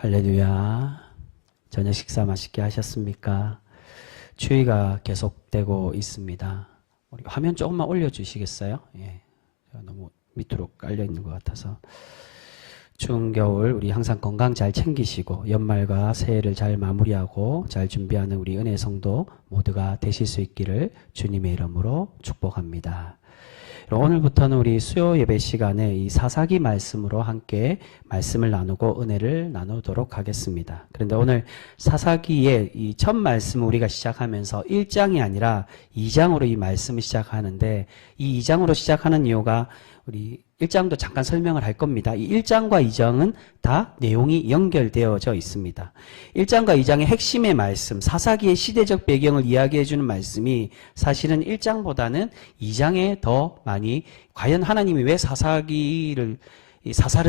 할렐루야. 저녁 식사 맛있게 하셨습니까? 추위가 계속되고 있습니다. 우리 화면 조금만 올려주시겠어요? 예, 너무 밑으로 깔려 있는 것 같아서. 추운 겨울 우리 항상 건강 잘 챙기시고 연말과 새해를 잘 마무리하고 잘 준비하는 우리 은혜 성도 모두가 되실 수 있기를 주님의 이름으로 축복합니다. 오늘부터는 우리 수요 예배 시간에 이 사사기 말씀으로 함께 말씀을 나누고 은혜를 나누도록 하겠습니다. 그런데 오늘 사사기의 이 첫 말씀을 우리가 시작하면서 1장이 아니라 2장으로 이 말씀을 시작하는데, 이 2장으로 시작하는 이유가 우리 1장도 잠깐 설명을 할 겁니다. 이 1장과 2장은 다 내용이 연결되어져 있습니다. 1장과 2장의 핵심의 말씀, 사사기의 시대적 배경을 이야기해 주는 말씀이 사실은 1장보다는 2장에 더 많이, 과연 하나님이 왜 사사를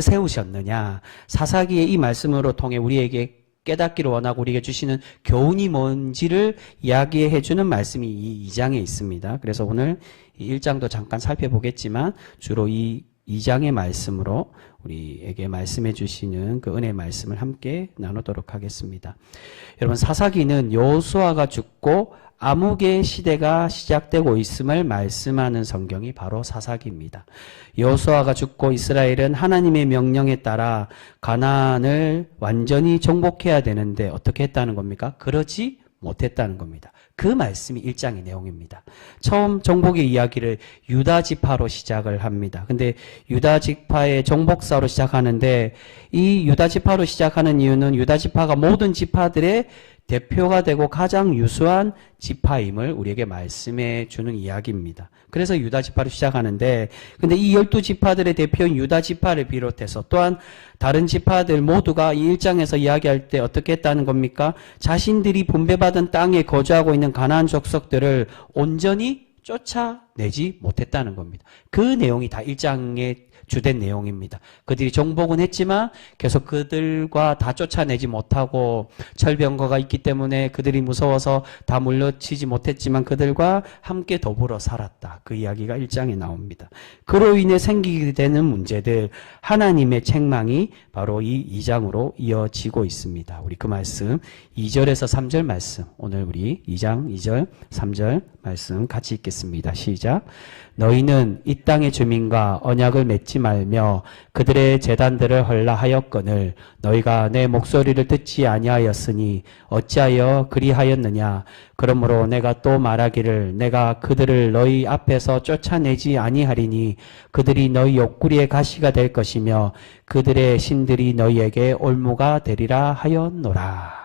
세우셨느냐, 사사기의 이 말씀으로 통해 우리에게 깨닫기를 원하고 우리에게 주시는 교훈이 뭔지를 이야기해 주는 말씀이 이 2장에 있습니다. 그래서 오늘 이 1장도 잠깐 살펴보겠지만 주로 이 2장의 말씀으로 우리에게 말씀해 주시는 그 은혜의 말씀을 함께 나누도록 하겠습니다. 여러분, 사사기는 여호수아가 죽고 암흑의 시대가 시작되고 있음을 말씀하는 성경이 바로 사사기입니다. 여호수아가 죽고 이스라엘은 하나님의 명령에 따라 가나안을 완전히 정복해야 되는데 어떻게 했다는 겁니까? 그러지 못했다는 겁니다. 그 말씀이 1장의 내용입니다. 처음 정복의 이야기를 유다 지파로 시작을 합니다. 근데 유다 지파의 정복사로 시작하는데, 이 유다 지파로 시작하는 이유는 유다 지파가 모든 지파들의 대표가 되고 가장 유수한 지파임을 우리에게 말씀해 주는 이야기입니다. 그래서 유다 지파로 시작하는데, 근데 이 12지파들의 대표인 유다 지파를 비롯해서 또한 다른 지파들 모두가 이 1장에서 이야기할 때 어떻게 했다는 겁니까? 자신들이 분배받은 땅에 거주하고 있는 가나안 족속들을 온전히 쫓아내지 못했다는 겁니다. 그 내용이 다 1장의 주된 내용입니다. 그들이 정복은 했지만 계속 그들과 다 쫓아내지 못하고, 철병거가 있기 때문에 그들이 무서워서 다 물러치지 못했지만 그들과 함께 더불어 살았다. 그 이야기가 1장에 나옵니다. 그로 인해 생기게 되는 문제들, 하나님의 책망이 바로 이 2장으로 이어지고 있습니다. 우리 그 말씀 2절에서 3절 말씀, 오늘 우리 2장 2절 3절 말씀 같이 읽겠습니다. 시작. 너희는 이 땅의 주민과 언약을 맺지 말며 그들의 제단들을 헐라하였거늘 너희가 내 목소리를 듣지 아니하였으니 어찌하여 그리하였느냐. 그러므로 내가 또 말하기를 내가 그들을 너희 앞에서 쫓아내지 아니하리니 그들이 너희 옆구리의 가시가 될 것이며 그들의 신들이 너희에게 올무가 되리라 하였노라.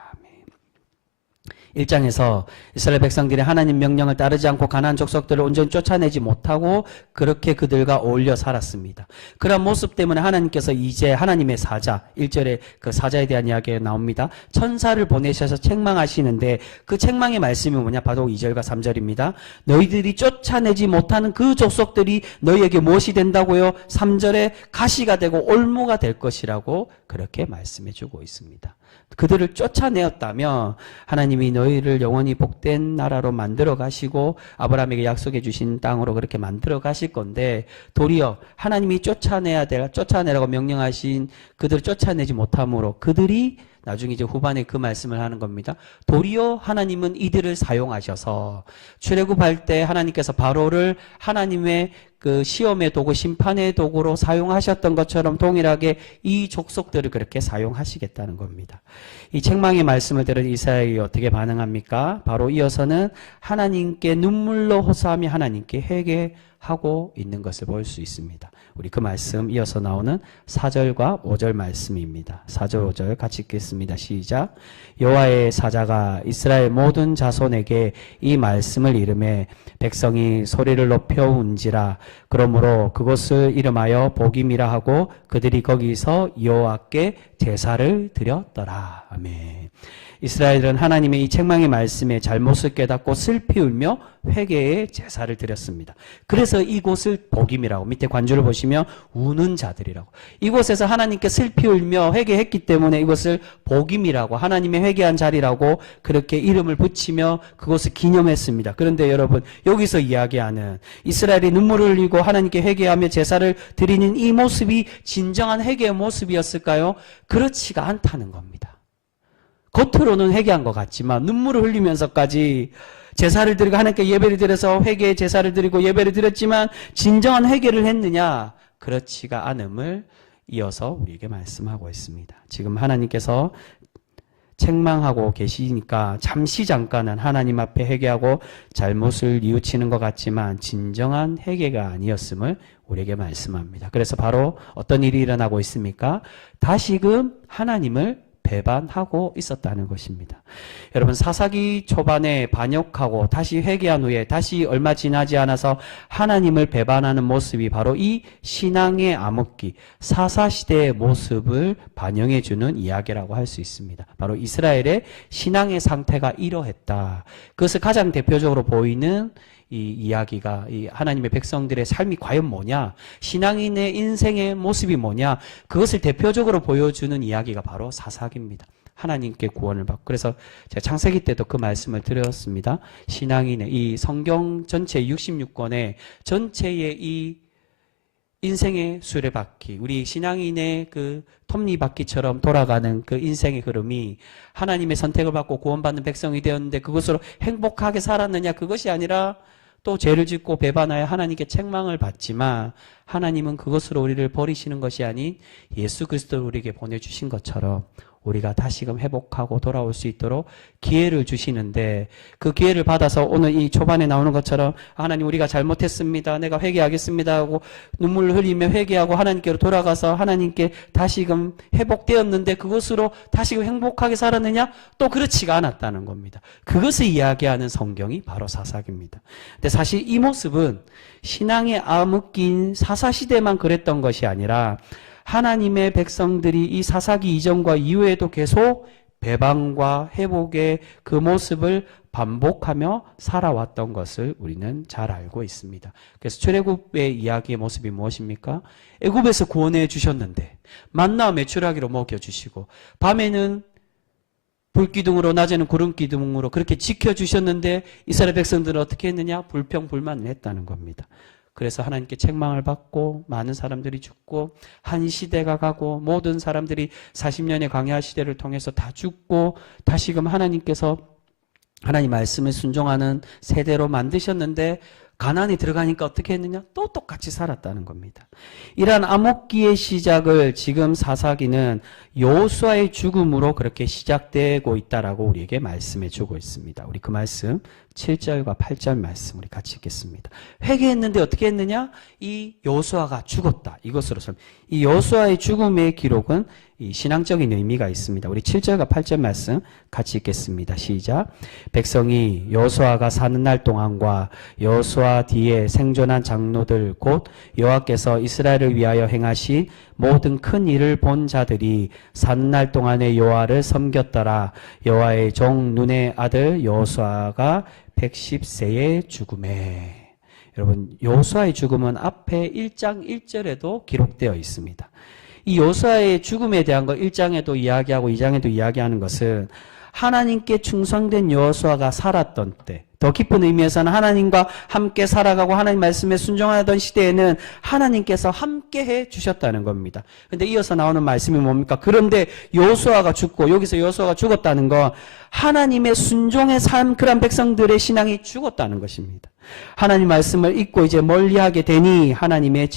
1장에서 이스라엘 백성들이 하나님 명령을 따르지 않고 가나안 족속들을 온전히 쫓아내지 못하고 그렇게 그들과 어울려 살았습니다. 그런 모습 때문에 하나님께서 이제 하나님의 사자, 1절에 그 사자에 대한 이야기가 나옵니다. 천사를 보내셔서 책망하시는데, 그 책망의 말씀이 뭐냐? 바로 2절과 3절입니다. 너희들이 쫓아내지 못하는 그 족속들이 너희에게 무엇이 된다고요? 3절에 가시가 되고 올무가 될 것이라고 그렇게 말씀해 주고 있습니다. 그들을 쫓아내었다면 하나님이 너희를 영원히 복된 나라로 만들어 가시고 아브라함에게 약속해 주신 땅으로 그렇게 만들어 가실 건데, 도리어 하나님이 쫓아내라고 명령하신 그들을 쫓아내지 못함으로 그들이 나중에 이제 후반에 그 말씀을 하는 겁니다. 도리어 하나님은 이들을 사용하셔서 출애굽할 때 하나님께서 바로를 하나님의 그 시험의 도구, 심판의 도구로 사용하셨던 것처럼 동일하게 이 족속들을 그렇게 사용하시겠다는 겁니다. 이 책망의 말씀을 들은 이스라엘이 어떻게 반응합니까? 바로 이어서는 하나님께 눈물로 호소하며 하나님께 회개하고 있는 것을 볼 수 있습니다. 우리 그 말씀 이어서 나오는 4절과 5절 말씀입니다. 4절 5절 같이 읽겠습니다. 시작. 여호와의 사자가 이스라엘 모든 자손에게 이 말씀을 이르매 백성이 소리를 높여 운지라. 그러므로 그것을 이름하여 복임이라 하고 그들이 거기서 여호와께 제사를 드렸더라. 아멘. 이스라엘은 하나님의 이 책망의 말씀에 잘못을 깨닫고 슬피 울며 회개의 제사를 드렸습니다. 그래서 이곳을 복임이라고, 밑에 관주를 보시면 우는 자들이라고, 이곳에서 하나님께 슬피 울며 회개했기 때문에 이것을 복임이라고, 하나님의 회개한 자리라고 그렇게 이름을 붙이며 그것을 기념했습니다. 그런데 여러분, 여기서 이야기하는 이스라엘이 눈물을 흘리고 하나님께 회개하며 제사를 드리는 이 모습이 진정한 회개의 모습이었을까요? 그렇지가 않다는 겁니다. 겉으로는 회개한 것 같지만 눈물을 흘리면서까지 제사를 드리고 하나님께 예배를 드려서 회개의 제사를 드리고 예배를 드렸지만 진정한 회개를 했느냐? 그렇지가 않음을 이어서 우리에게 말씀하고 있습니다. 지금 하나님께서 책망하고 계시니까 잠깐은 하나님 앞에 회개하고 잘못을 뉘우치는 것 같지만 진정한 회개가 아니었음을 우리에게 말씀합니다. 그래서 바로 어떤 일이 일어나고 있습니까? 다시금 하나님을 배반하고 있었다는 것입니다. 여러분, 사사기 초반에 반역하고 다시 회개한 후에 다시 얼마 지나지 않아서 하나님을 배반하는 모습이 바로 이 신앙의 암흑기, 사사시대의 모습을 반영해 주는 이야기라고 할 수 있습니다. 바로 이스라엘의 신앙의 상태가 이러했다. 그것을 가장 대표적으로 보이는 이 이야기가 이 하나님의 백성들의 삶이 과연 뭐냐, 신앙인의 인생의 모습이 뭐냐, 그것을 대표적으로 보여주는 이야기가 바로 사사기입니다. 하나님께 구원을 받고. 그래서 제가 창세기 때도 그 말씀을 드렸습니다. 신앙인의 이 성경 전체 66권의 전체의 이 인생의 수레바퀴, 우리 신앙인의 그 톱니바퀴처럼 돌아가는 그 인생의 흐름이 하나님의 선택을 받고 구원받는 백성이 되었는데 그것으로 행복하게 살았느냐, 그것이 아니라 또 죄를 짓고 배반하여 하나님께 책망을 받지만 하나님은 그것으로 우리를 버리시는 것이 아닌 예수 그리스도를 우리에게 보내주신 것처럼 우리가 다시금 회복하고 돌아올 수 있도록 기회를 주시는데, 그 기회를 받아서 오늘 이 초반에 나오는 것처럼 하나님 우리가 잘못했습니다, 내가 회개하겠습니다 하고 눈물을 흘리며 회개하고 하나님께로 돌아가서 하나님께 다시금 회복되었는데 그것으로 다시금 행복하게 살았느냐? 또 그렇지가 않았다는 겁니다. 그것을 이야기하는 성경이 바로 사사기입니다. 근데 사실 이 모습은 신앙의 암흑기인 사사시대만 그랬던 것이 아니라 하나님의 백성들이 이 사사기 이전과 이후에도 계속 배반과 회복의 그 모습을 반복하며 살아왔던 것을 우리는 잘 알고 있습니다. 그래서 출애굽의 이야기의 모습이 무엇입니까? 애굽에서 구원해 주셨는데 만나 메추라기로 먹여주시고 밤에는 불기둥으로 낮에는 구름기둥으로 그렇게 지켜주셨는데 이스라엘 백성들은 어떻게 했느냐? 불평불만을 했다는 겁니다. 그래서 하나님께 책망을 받고 많은 사람들이 죽고 한 시대가 가고 모든 사람들이 40년의 광야 시대를 통해서 다 죽고 다시금 하나님께서 하나님 말씀에 순종하는 세대로 만드셨는데 가나안에 들어가니까 어떻게 했느냐? 또 똑같이 살았다는 겁니다. 이러한 암흑기의 시작을 지금 사사기는 여호수아의 죽음으로 그렇게 시작되고 있다라고 우리에게 말씀해 주고 있습니다. 우리 그 말씀 7절과 8절 말씀 우리 같이 읽겠습니다. 회개했는데 어떻게 했느냐? 이 여호수아가 죽었다. 이것으로 이 여호수아의 죽음의 기록은 이 신앙적인 의미가 있습니다. 우리 7절과 8절 말씀 같이 읽겠습니다. 시작. 백성이 여호수아가 사는 날 동안과 여호수아 뒤에 생존한 장로들 곧 여호와께서 이스라엘을 위하여 행하신 모든 큰 일을 본 자들이 사는 날 동안에 여호와를 섬겼더라. 여호와의 종 눈의 아들 여호수아가 110세의 죽음에. 여러분, 여호수아의 죽음은 앞에 1장 1절에도 기록되어 있습니다. 이 여호수아의 죽음에 대한 거 1장에도 이야기하고 2장에도 이야기하는 것은 하나님께 충성된 여호수아가 살았던 때, 더 깊은 의미에서는 하나님과 함께 살아가고 하나님 말씀에 순종하던 시대에는 하나님께서 함께 해 주셨다는 겁니다. 근데 이어서 나오는 말씀이 뭡니까? 그런데 여호수아가 죽고, 여기서 여호수아가 죽었다는 건 하나님의 순종의 삶, 그런 백성들의 신앙이 죽었다는 것입니다. 하나님 말씀을 잊고 이제 멀리하게 되니 하나님의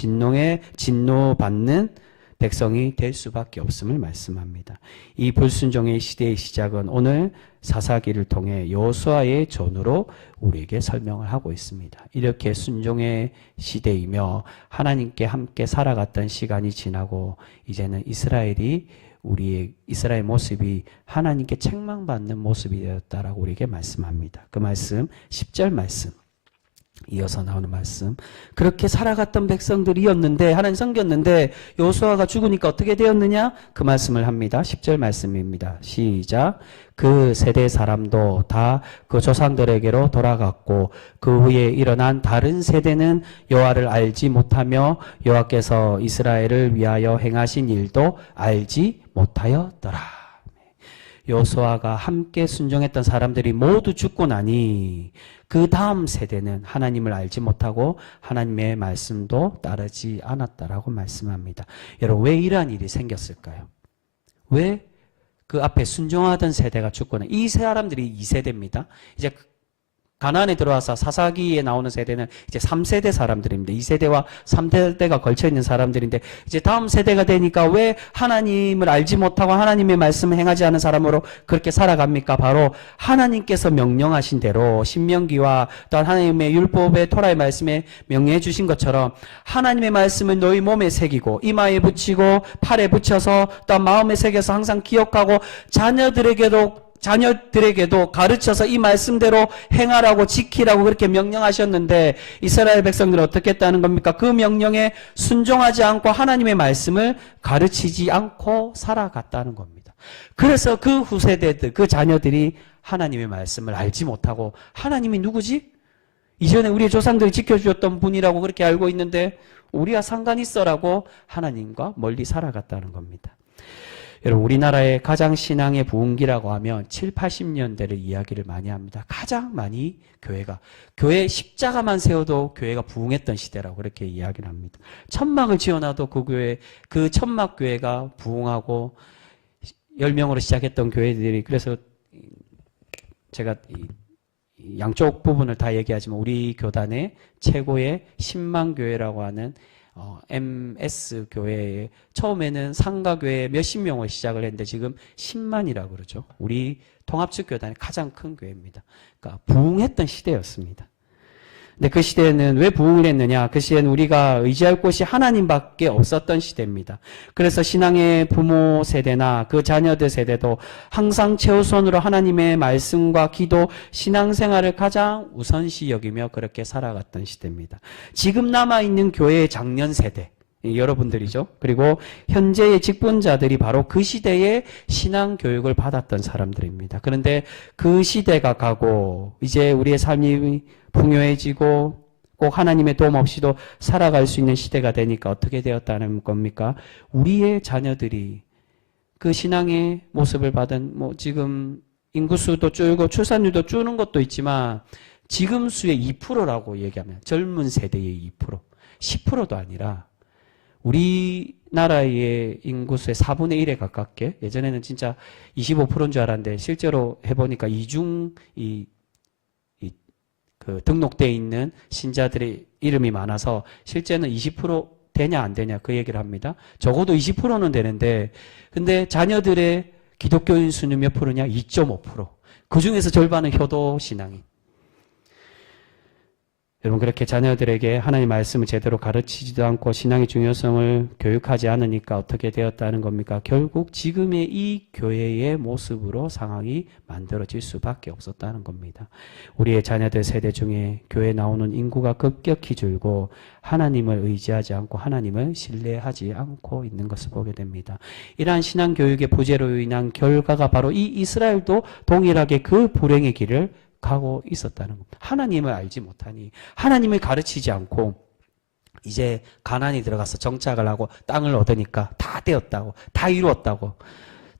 진노받는 백성이 될 수밖에 없음을 말씀합니다. 이 불순종의 시대의 시작은 오늘 사사기를 통해 여호수아의 전으로 우리에게 설명을 하고 있습니다. 이렇게 순종의 시대이며 하나님께 함께 살아갔던 시간이 지나고 이제는 우리의 이스라엘 모습이 하나님께 책망받는 모습이 되었다라고 우리에게 말씀합니다. 그 말씀 10절 말씀 이어서 나오는 말씀. 그렇게 살아갔던 백성들이었는데 하나님 섬겼는데 여호수아가 죽으니까 어떻게 되었느냐? 그 말씀을 합니다. 10절 말씀입니다. 시작. 그 세대 사람도 다 그 조상들에게로 돌아갔고 그 후에 일어난 다른 세대는 여호와를 알지 못하며 여호와께서 이스라엘을 위하여 행하신 일도 알지 못하였더라. 여호수아가 함께 순종했던 사람들이 모두 죽고 나니 그 다음 세대는 하나님을 알지 못하고 하나님의 말씀도 따르지 않았다라고 말씀합니다. 여러분, 왜 이러한 일이 생겼을까요? 왜 그 앞에 순종하던 세대가 죽고는 이 사람들이 2세대입니다. 이제 가나안에 들어와서 사사기에 나오는 세대는 이제 3세대 사람들입니다. 2세대와 3세대가 걸쳐 있는 사람들인데 이제 다음 세대가 되니까 왜 하나님을 알지 못하고 하나님의 말씀을 행하지 않은 사람으로 그렇게 살아갑니까? 바로 하나님께서 명령하신 대로 신명기와 또한 하나님의 율법의 토라의 말씀에 명령해 주신 것처럼 하나님의 말씀을 너희 몸에 새기고 이마에 붙이고 팔에 붙여서 또한 마음에 새겨서 항상 기억하고 자녀들에게도 가르쳐서 이 말씀대로 행하라고 지키라고 그렇게 명령하셨는데 이스라엘 백성들은 어떻게 했다는 겁니까? 그 명령에 순종하지 않고 하나님의 말씀을 가르치지 않고 살아갔다는 겁니다. 그래서 그 후세대들, 그 자녀들이 하나님의 말씀을 알지 못하고 하나님이 누구지? 이전에 우리의 조상들이 지켜주셨던 분이라고 그렇게 알고 있는데 우리와 상관 있어라고 하나님과 멀리 살아갔다는 겁니다. 여러분 우리나라의 가장 신앙의 부흥기라고 하면 7, 80년대를 이야기를 많이 합니다. 가장 많이 교회 십자가만 세워도 교회가 부흥했던 시대라고 그렇게 이야기를 합니다. 천막을 지어놔도 그 천막 교회가 부흥하고 10명으로 시작했던 교회들이 그래서 제가 양쪽 부분을 다 얘기하지만 우리 교단의 최고의 10만 교회라고 하는 MS 교회에 처음에는 상가교회 몇십 명을 시작을 했는데 지금 10만이라고 그러죠. 우리 통합측 교단의 가장 큰 교회입니다. 그러니까 부흥했던 시대였습니다. 근데 그 시대에는 왜 부흥을 했느냐? 그 시대는 우리가 의지할 곳이 하나님밖에 없었던 시대입니다. 그래서 신앙의 부모 세대나 그 자녀들 세대도 항상 최우선으로 하나님의 말씀과 기도, 신앙생활을 가장 우선시 여기며 그렇게 살아갔던 시대입니다. 지금 남아있는 교회의 장년 세대, 여러분들이죠. 그리고 현재의 직분자들이 바로 그 시대의 신앙 교육을 받았던 사람들입니다. 그런데 그 시대가 가고 이제 우리의 삶이 풍요해지고 꼭 하나님의 도움 없이도 살아갈 수 있는 시대가 되니까 어떻게 되었다는 겁니까? 우리의 자녀들이 그 신앙의 모습을 받은 지금 인구수도 줄고 출산율도 줄는 것도 있지만 지금 수의 2%라고 얘기하면 젊은 세대의 2%, 10%도 아니라 우리나라의 인구수의 4분의 1에 가깝게 예전에는 진짜 25%인 줄 알았는데 실제로 해보니까 그 등록되어 있는 신자들의 이름이 많아서 실제는 20% 되냐 안 되냐 그 얘기를 합니다. 적어도 20%는 되는데 근데 자녀들의 기독교인 수는 몇 프로냐? 2.5%. 그 중에서 절반은 효도 신앙인. 여러분 그렇게 자녀들에게 하나님의 말씀을 제대로 가르치지도 않고 신앙의 중요성을 교육하지 않으니까 어떻게 되었다는 겁니까? 결국 지금의 이 교회의 모습으로 상황이 만들어질 수밖에 없었다는 겁니다. 우리의 자녀들 세대 중에 교회에 나오는 인구가 급격히 줄고 하나님을 의지하지 않고 하나님을 신뢰하지 않고 있는 것을 보게 됩니다. 이러한 신앙교육의 부재로 인한 결과가 바로 이 이스라엘도 동일하게 그 불행의 길을 가고 있었다는 겁니다. 하나님을 알지 못하니 하나님을 가르치지 않고 이제 가나안에 들어가서 정착을 하고 땅을 얻으니까 다 되었다고 다 이루었다고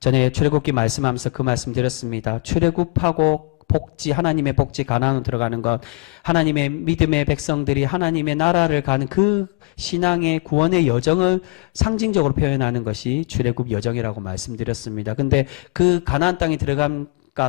전에 출애굽기 말씀하면서 그 말씀 드렸습니다. 출애굽하고 복지 하나님의 복지 가나안으로 들어가는 것 하나님의 믿음의 백성들이 하나님의 나라를 가는 그 신앙의 구원의 여정을 상징적으로 표현하는 것이 출애굽 여정이라고 말씀드렸습니다. 근데 그 가나안 땅에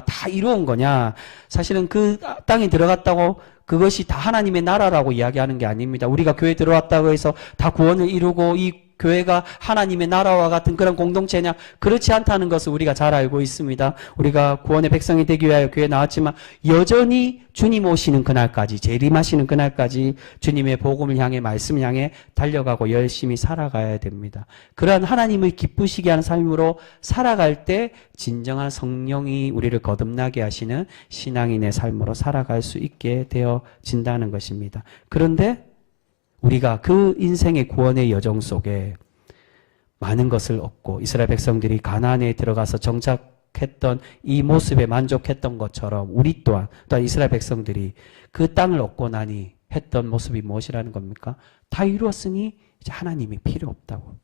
다 이루어온 거냐? 사실은 그 땅에 들어갔다고 그것이 다 하나님의 나라라고 이야기하는 게 아닙니다. 우리가 교회에 들어왔다고 해서 다 구원을 이루고 이 교회가 하나님의 나라와 같은 그런 공동체냐? 그렇지 않다는 것을 우리가 잘 알고 있습니다. 우리가 구원의 백성이 되기 위하여 교회에 나왔지만 여전히 주님 오시는 그날까지 재림하시는 그날까지 주님의 복음을 향해 말씀을 향해 달려가고 열심히 살아가야 됩니다. 그러한 하나님을 기쁘시게 하는 삶으로 살아갈 때 진정한 성령이 우리를 거듭나게 하시는 신앙인의 삶으로 살아갈 수 있게 되어진다는 것입니다. 그런데 우리가 그 인생의 구원의 여정 속에 많은 것을 얻고 이스라엘 백성들이 가나안에 들어가서 정착했던 이 모습에 만족했던 것처럼 우리 또한 이스라엘 백성들이 그 땅을 얻고 나니 했던 모습이 무엇이라는 겁니까? 다 이루었으니 이제 하나님이 필요 없다고.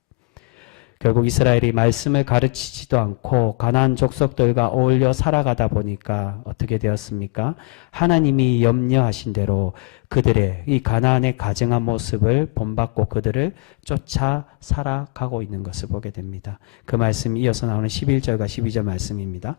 결국 이스라엘이 말씀을 가르치지도 않고 가나안 족속들과 어울려 살아가다 보니까 어떻게 되었습니까? 하나님이 염려하신 대로 그들의 이 가나안의 가증한 모습을 본받고 그들을 쫓아 살아가고 있는 것을 보게 됩니다. 그 말씀이 이어서 나오는 11절과 12절 말씀입니다.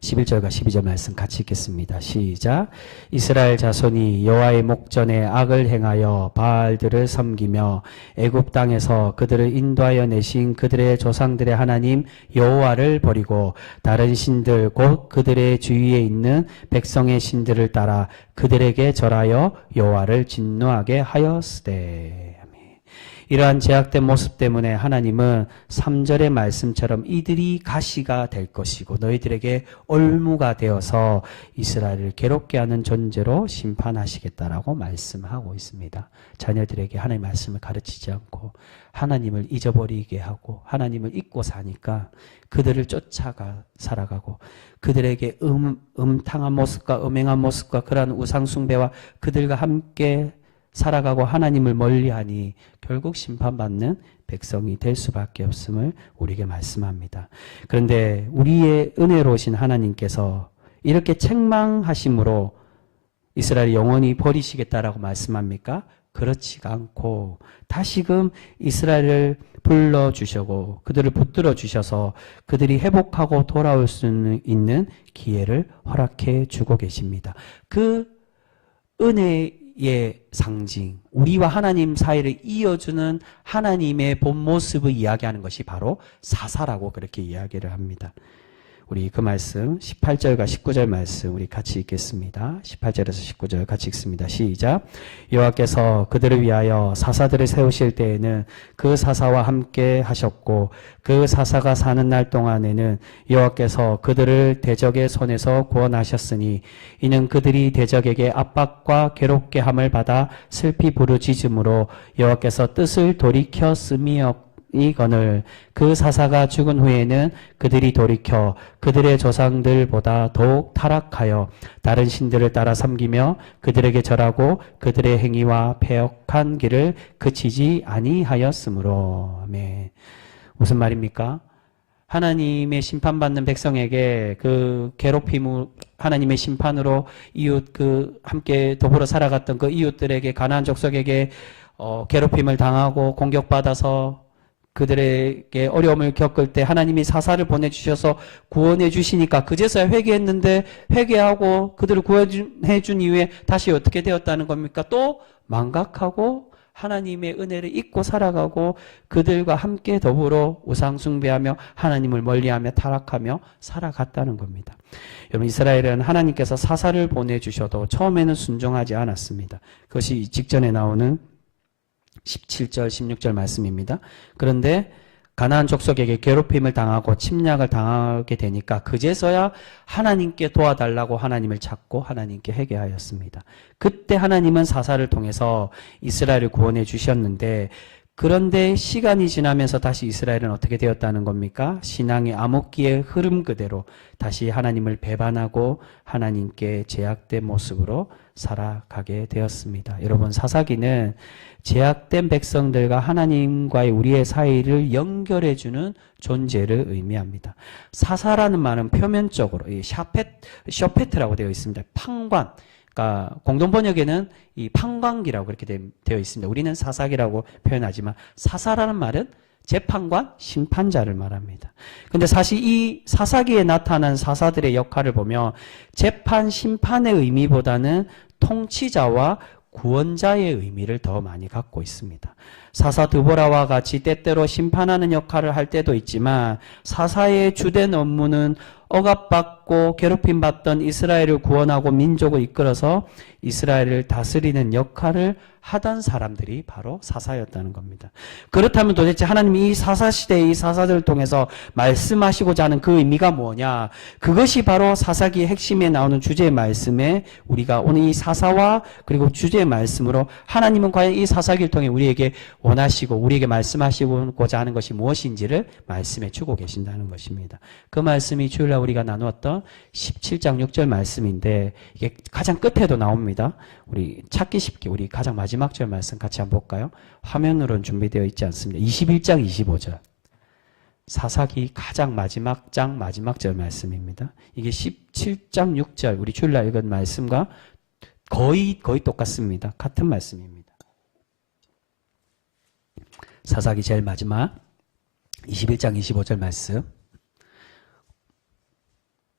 11절과 12절 말씀 같이 읽겠습니다. 시작. 이스라엘 자손이 여호와의 목전에 악을 행하여 바알들을 섬기며 애굽 땅에서 그들을 인도하여 내신 그들의 조상들의 하나님 여호와를 버리고 다른 신들 곧 그들의 주위에 있는 백성의 신들을 따라 그들에게 절하여 여호와를 진노하게 하였으되. 이러한 제약된 모습 때문에 하나님은 3절의 말씀처럼 이들이 가시가 될 것이고 너희들에게 올무가 되어서 이스라엘을 괴롭게 하는 존재로 심판하시겠다라고 말씀하고 있습니다. 자녀들에게 하나님의 말씀을 가르치지 않고 하나님을 잊어버리게 하고 하나님을 잊고 사니까 그들을 쫓아가 살아가고 그들에게 음탕한 모습과 음행한 모습과 그러한 우상숭배와 그들과 함께 살아가고 하나님을 멀리하니 결국 심판받는 백성이 될 수밖에 없음을 우리에게 말씀합니다. 그런데 우리의 은혜로우신 하나님께서 이렇게 책망하심으로 이스라엘이 영원히 버리시겠다라고 말씀합니까? 그렇지가 않고 다시금 이스라엘을 불러주시고 그들을 붙들어 주셔서 그들이 회복하고 돌아올 수 있는 기회를 허락해 주고 계십니다. 그 은혜의 상징, 우리와 하나님 사이를 이어주는 하나님의 본 모습을 이야기하는 것이 바로 사사라고 그렇게 이야기를 합니다. 우리 그 말씀 18절과 19절 말씀 우리 같이 읽겠습니다. 18절에서 19절 같이 읽습니다. 시작. 여호와께서 그들을 위하여 사사들을 세우실 때에는 그 사사와 함께 하셨고 그 사사가 사는 날 동안에는 여호와께서 그들을 대적의 손에서 구원하셨으니 이는 그들이 대적에게 압박과 괴롭게 함을 받아 슬피 부르짖음으로 여호와께서 뜻을 돌이켰음이었고 이거늘 그 사사가 죽은 후에는 그들이 돌이켜 그들의 조상들보다 더욱 타락하여 다른 신들을 따라 섬기며 그들에게 절하고 그들의 행위와 패역한 길을 그치지 아니하였으므로. 아멘. 무슨 말입니까? 하나님의 심판받는 백성에게 그 괴롭힘, 하나님의 심판으로 이웃 함께 더불어 살아갔던 그 이웃들에게 가나안 족속에게 괴롭힘을 당하고 공격받아서 그들에게 어려움을 겪을 때 하나님이 사사를 보내주셔서 구원해 주시니까 그제서야 회개했는데 회개하고 그들을 구원해 준 이후에 다시 어떻게 되었다는 겁니까? 또 망각하고 하나님의 은혜를 잊고 살아가고 그들과 함께 더불어 우상숭배하며 하나님을 멀리하며 타락하며 살아갔다는 겁니다. 여러분 이스라엘은 하나님께서 사사를 보내주셔도 처음에는 순종하지 않았습니다. 그것이 직전에 나오는 17절, 16절 말씀입니다. 그런데 가나안 족속에게 괴롭힘을 당하고 침략을 당하게 되니까 그제서야 하나님께 도와달라고 하나님을 찾고 하나님께 회개하였습니다. 그때 하나님은 사사를 통해서 이스라엘을 구원해 주셨는데 그런데 시간이 지나면서 다시 이스라엘은 어떻게 되었다는 겁니까? 신앙의 암흑기의 흐름 그대로 다시 하나님을 배반하고 하나님께 제약된 모습으로 살아가게 되었습니다. 여러분 사사기는 제약된 백성들과 하나님과의 우리의 사이를 연결해주는 존재를 의미합니다. 사사라는 말은 표면적으로 셔페트라고 되어 있습니다. 판관, 그러니까 공동번역에는 이 판관기라고 그렇게 되어 있습니다. 우리는 사사기라고 표현하지만 사사라는 말은 재판관, 심판자를 말합니다. 근데 사실 이 사사기에 나타난 사사들의 역할을 보면 재판, 심판의 의미보다는 통치자와 구원자의 의미를 더 많이 갖고 있습니다. 사사 드보라와 같이 때때로 심판하는 역할을 할 때도 있지만 사사의 주된 업무는 억압받고 괴롭힘받던 이스라엘을 구원하고 민족을 이끌어서 이스라엘을 다스리는 역할을 하던 사람들이 바로 사사였다는 겁니다. 그렇다면 도대체 하나님이 이 사사시대의 이 사사들을 통해서 말씀하시고자 하는 그 의미가 뭐냐? 그것이 바로 사사기의 핵심에 나오는 주제의 말씀에 우리가 오늘 이 사사와 그리고 주제의 말씀으로 하나님은 과연 이 사사기를 통해 우리에게 원하시고 우리에게 말씀하시고자 하는 것이 무엇인지를 말씀해 주고 계신다는 것입니다. 그 말씀이 주일날 우리가 나누었던 17장 6절 말씀인데 이게 가장 끝에도 나옵니다. 우리 찾기 쉽게 우리 가장 마지막 절 말씀 같이 한번 볼까요? 화면으로는 준비되어 있지 않습니다. 21장 25절. 사사기 가장 마지막 장 마지막 절 말씀입니다. 이게 17장 6절 우리 주일날 읽은 말씀과 거의 똑같습니다. 같은 말씀입니다. 사사기 제일 마지막 21장 25절 말씀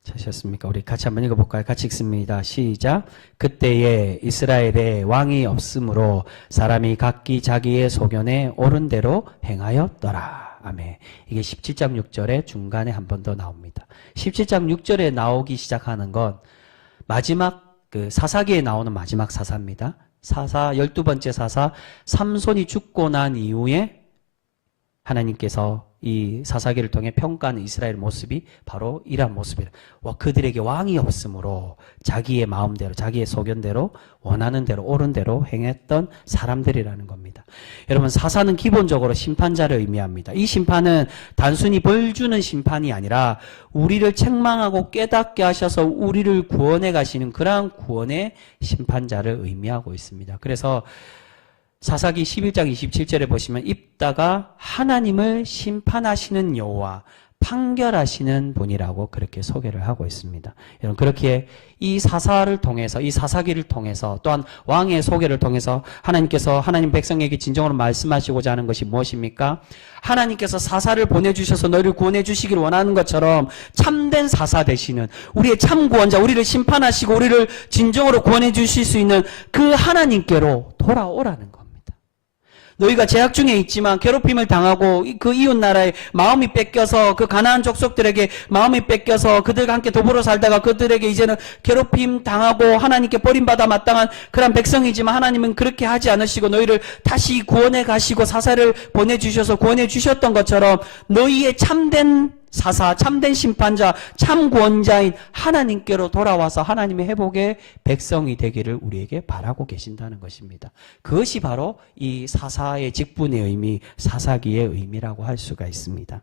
찾으셨습니까? 우리 같이 한번 읽어볼까요? 같이 읽습니다. 시작. 그때에 이스라엘에 왕이 없으므로 사람이 각기 자기의 소견에 옳은 대로 행하였더라. 아멘. 이게 17장 6절의 중간에 한 번 더 나옵니다. 17장 6절에 나오기 시작하는 건 마지막 그 사사기에 나오는 마지막 사사입니다. 사사 12번째 사사 삼손이 죽고 난 이후에 하나님께서 이 사사기를 통해 평가하는 이스라엘 모습이 바로 이러한 모습이라. 그들에게 왕이 없으므로 자기의 마음대로 자기의 소견대로 원하는 대로 옳은 대로 행했던 사람들이라는 겁니다. 여러분 사사는 기본적으로 심판자를 의미합니다. 이 심판은 단순히 벌 주는 심판이 아니라 우리를 책망하고 깨닫게 하셔서 우리를 구원해 가시는 그러한 구원의 심판자를 의미하고 있습니다. 그래서 사사기 11장 27절에 보시면 입다가 하나님을 심판하시는 여호와 판결하시는 분이라고 그렇게 소개를 하고 있습니다. 여러분 그렇게 이 사사를 통해서 이 사사기를 통해서 또한 왕의 소개를 통해서 하나님께서 하나님 백성에게 진정으로 말씀하시고자 하는 것이 무엇입니까? 하나님께서 사사를 보내주셔서 너희를 구원해 주시기를 원하는 것처럼 참된 사사 되시는 우리의 참 구원자 우리를 심판하시고 우리를 진정으로 구원해 주실 수 있는 그 하나님께로 돌아오라는 겁니다. 너희가 제약 중에 있지만 괴롭힘을 당하고 그 이웃 나라에 마음이 뺏겨서 그 가나안 족속들에게 마음이 뺏겨서 그들과 함께 더불어 살다가 그들에게 이제는 괴롭힘 당하고 하나님께 버림받아 마땅한 그런 백성이지만 하나님은 그렇게 하지 않으시고 너희를 다시 구원해 가시고 사사를 보내주셔서 구원해 주셨던 것처럼 너희의 참된 사사, 참된 심판자, 참 구원자인 하나님께로 돌아와서 하나님의 회복의 백성이 되기를 우리에게 바라고 계신다는 것입니다. 그것이 바로 이 사사의 직분의 의미, 사사기의 의미라고 할 수가 있습니다.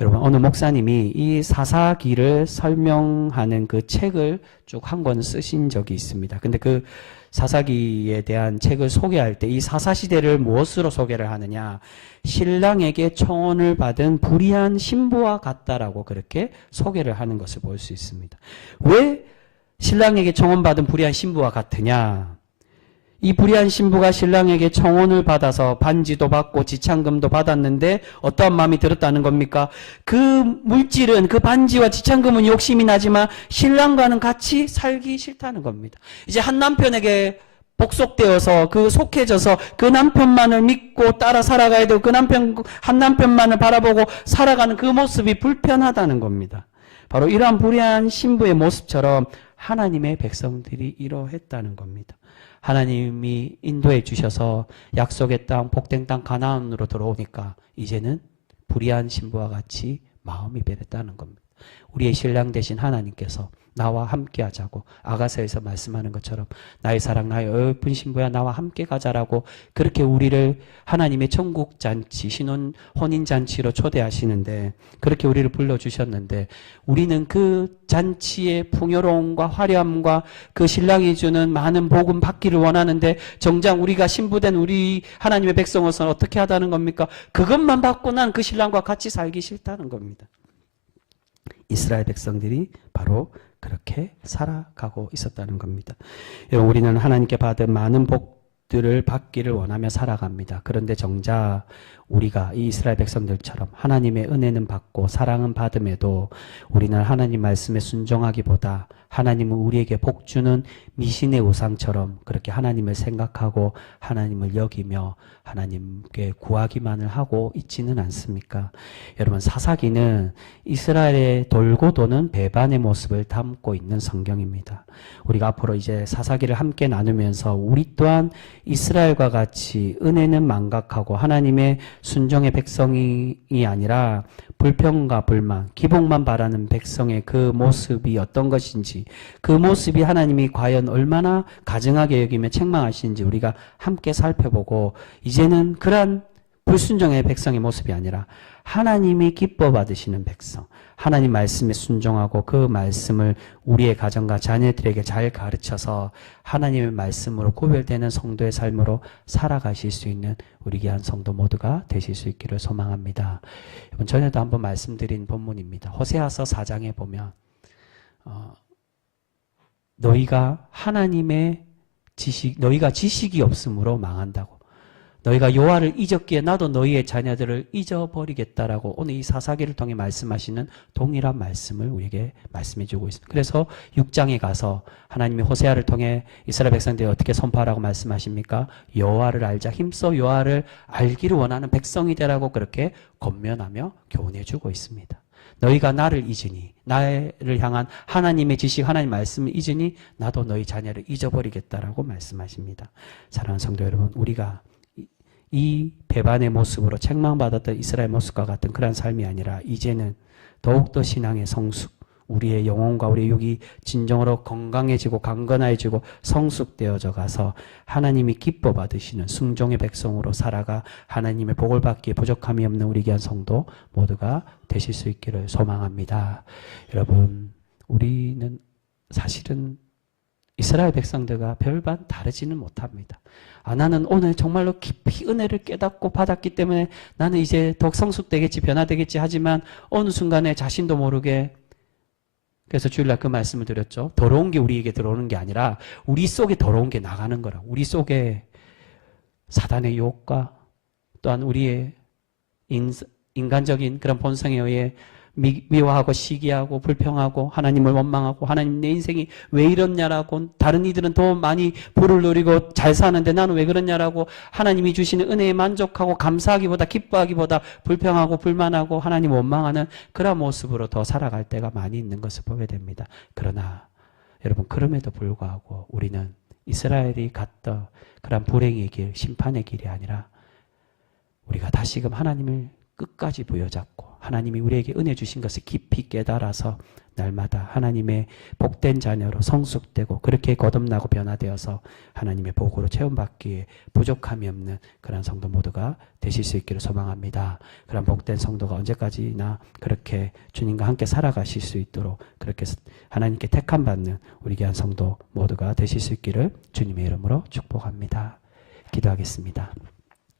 여러분 어느 목사님이 이 사사기를 설명하는 그 책을 쭉 한 권 쓰신 적이 있습니다. 근데 그 사사기에 대한 책을 소개할 때 이 사사시대를 무엇으로 소개를 하느냐, 신랑에게 청혼을 받은 불의한 신부와 같다라고 그렇게 소개를 하는 것을 볼 수 있습니다. 왜 신랑에게 청혼받은 불의한 신부와 같으냐? 이 불의한 신부가 신랑에게 청혼을 받아서 반지도 받고 지창금도 받았는데 어떠한 마음이 들었다는 겁니까? 그 물질은, 그 반지와 지창금은 욕심이 나지만 신랑과는 같이 살기 싫다는 겁니다. 이제 한 남편에게 복속되어서 그 속해져서 그 남편만을 믿고 따라 살아가야 되고 그 한 남편만을 바라보고 살아가는 그 모습이 불편하다는 겁니다. 바로 이러한 불의한 신부의 모습처럼 하나님의 백성들이 이러했다는 겁니다. 하나님이 인도해 주셔서 약속의 땅, 복된 땅 가나안으로 들어오니까 이제는 불의한 신부와 같이 마음이 변했다는 겁니다. 우리의 신랑 되신 하나님께서 나와 함께 하자고 아가서에서 말씀하는 것처럼 나의 사랑 나의 어여쁜 신부야 나와 함께 가자라고 그렇게 우리를 하나님의 천국잔치 신혼 혼인잔치로 초대하시는데 그렇게 우리를 불러주셨는데 우리는 그 잔치의 풍요로움과 화려함과 그 신랑이 주는 많은 복음 받기를 원하는데 정작 우리가 신부된 우리 하나님의 백성으로서는 어떻게 하다는 겁니까? 그것만 받고 난 그 신랑과 같이 살기 싫다는 겁니다. 이스라엘 백성들이 바로 그렇게 살아가고 있었다는 겁니다. 여러분 우리는 하나님께 받은 많은 복들을 받기를 원하며 살아갑니다. 그런데 정작 우리가 이 이스라엘 백성들처럼 하나님의 은혜는 받고 사랑은 받음에도 우리는 하나님 말씀에 순종하기보다 하나님은 우리에게 복 주는 미신의 우상처럼 그렇게 하나님을 생각하고 하나님을 여기며 하나님께 구하기만을 하고 있지는 않습니까? 여러분 사사기는 이스라엘의 돌고 도는 배반의 모습을 담고 있는 성경입니다. 우리가 앞으로 이제 사사기를 함께 나누면서 우리 또한 이스라엘과 같이 은혜는 망각하고 하나님의 순종의 백성이 아니라 불평과 불만, 기복만 바라는 백성의 그 모습이 어떤 것인지 그 모습이 하나님이 과연 얼마나 가증하게 여기며 책망하시는지 우리가 함께 살펴보고 이제는 그러한 불순종의 백성의 모습이 아니라 하나님이 기뻐 받으시는 백성, 하나님 말씀에 순종하고 그 말씀을 우리의 가정과 자녀들에게 잘 가르쳐서 하나님의 말씀으로 구별되는 성도의 삶으로 살아가실 수 있는 우리 귀한 성도 모두가 되실 수 있기를 소망합니다. 이번 전에도 한번 말씀드린 본문입니다. 호세아서 4장에 보면 너희가 하나님의 너희가 지식이 없으므로 망한다고. 너희가 여호와를 잊었기에 나도 너희의 자녀들을 잊어버리겠다라고 오늘 이 사사기를 통해 말씀하시는 동일한 말씀을 우리에게 말씀해 주고 있습니다. 그래서 6장에 가서 하나님이 호세아를 통해 이스라엘 백성들이 어떻게 선포하라고 말씀하십니까? 여호와를 알자, 힘써 여호와를 알기를 원하는 백성이 되라고 그렇게 권면하며 교훈해 주고 있습니다. 너희가 나를 잊으니, 나를 향한 하나님의 지식, 하나님 말씀을 잊으니 나도 너희 자녀를 잊어버리겠다라고 말씀하십니다. 사랑하는 성도 여러분, 우리가 이 배반의 모습으로 책망받았던 이스라엘 모습과 같은 그런 삶이 아니라 이제는 더욱더 신앙의 성숙, 우리의 영혼과 우리의 육이 진정으로 건강해지고 강건해지고 성숙되어져 가서 하나님이 기뻐 받으시는 순종의 백성으로 살아가 하나님의 복을 받기에 부족함이 없는 우리 귀한 성도 모두가 되실 수 있기를 소망합니다. 여러분, 우리는 사실은 이스라엘 백성들과 별반 다르지는 못합니다. 나는 오늘 정말로 깊이 은혜를 깨닫고 받았기 때문에 나는 이제 더욱 성숙되겠지, 변화되겠지 하지만 어느 순간에 자신도 모르게, 그래서 주일날 그 말씀을 드렸죠. 더러운 게 우리에게 들어오는 게 아니라 우리 속에 더러운 게 나가는 거라. 우리 속에 사단의 유혹과 또한 우리의 인간적인 그런 본성에 의해 미워하고 시기하고 불평하고 하나님을 원망하고 하나님 내 인생이 왜 이렇냐라고, 다른 이들은 더 많이 복을 누리고 잘 사는데 나는 왜 그러냐라고 하나님이 주시는 은혜에 만족하고 감사하기보다 기뻐하기보다 불평하고 불만하고 하나님 원망하는 그런 모습으로 더 살아갈 때가 많이 있는 것을 보게 됩니다. 그러나 여러분, 그럼에도 불구하고 우리는 이스라엘이 갔던 그런 불행의 길, 심판의 길이 아니라 우리가 다시금 하나님을 끝까지 부여잡고 하나님이 우리에게 은혜 주신 것을 깊이 깨달아서 날마다 하나님의 복된 자녀로 성숙되고 그렇게 거듭나고 변화되어서 하나님의 복으로 체험받기에 부족함이 없는 그런 성도 모두가 되실 수 있기를 소망합니다. 그런 복된 성도가 언제까지나 그렇게 주님과 함께 살아가실 수 있도록 그렇게 하나님께 택함받는 우리 귀한 성도 모두가 되실 수 있기를 주님의 이름으로 축복합니다. 기도하겠습니다.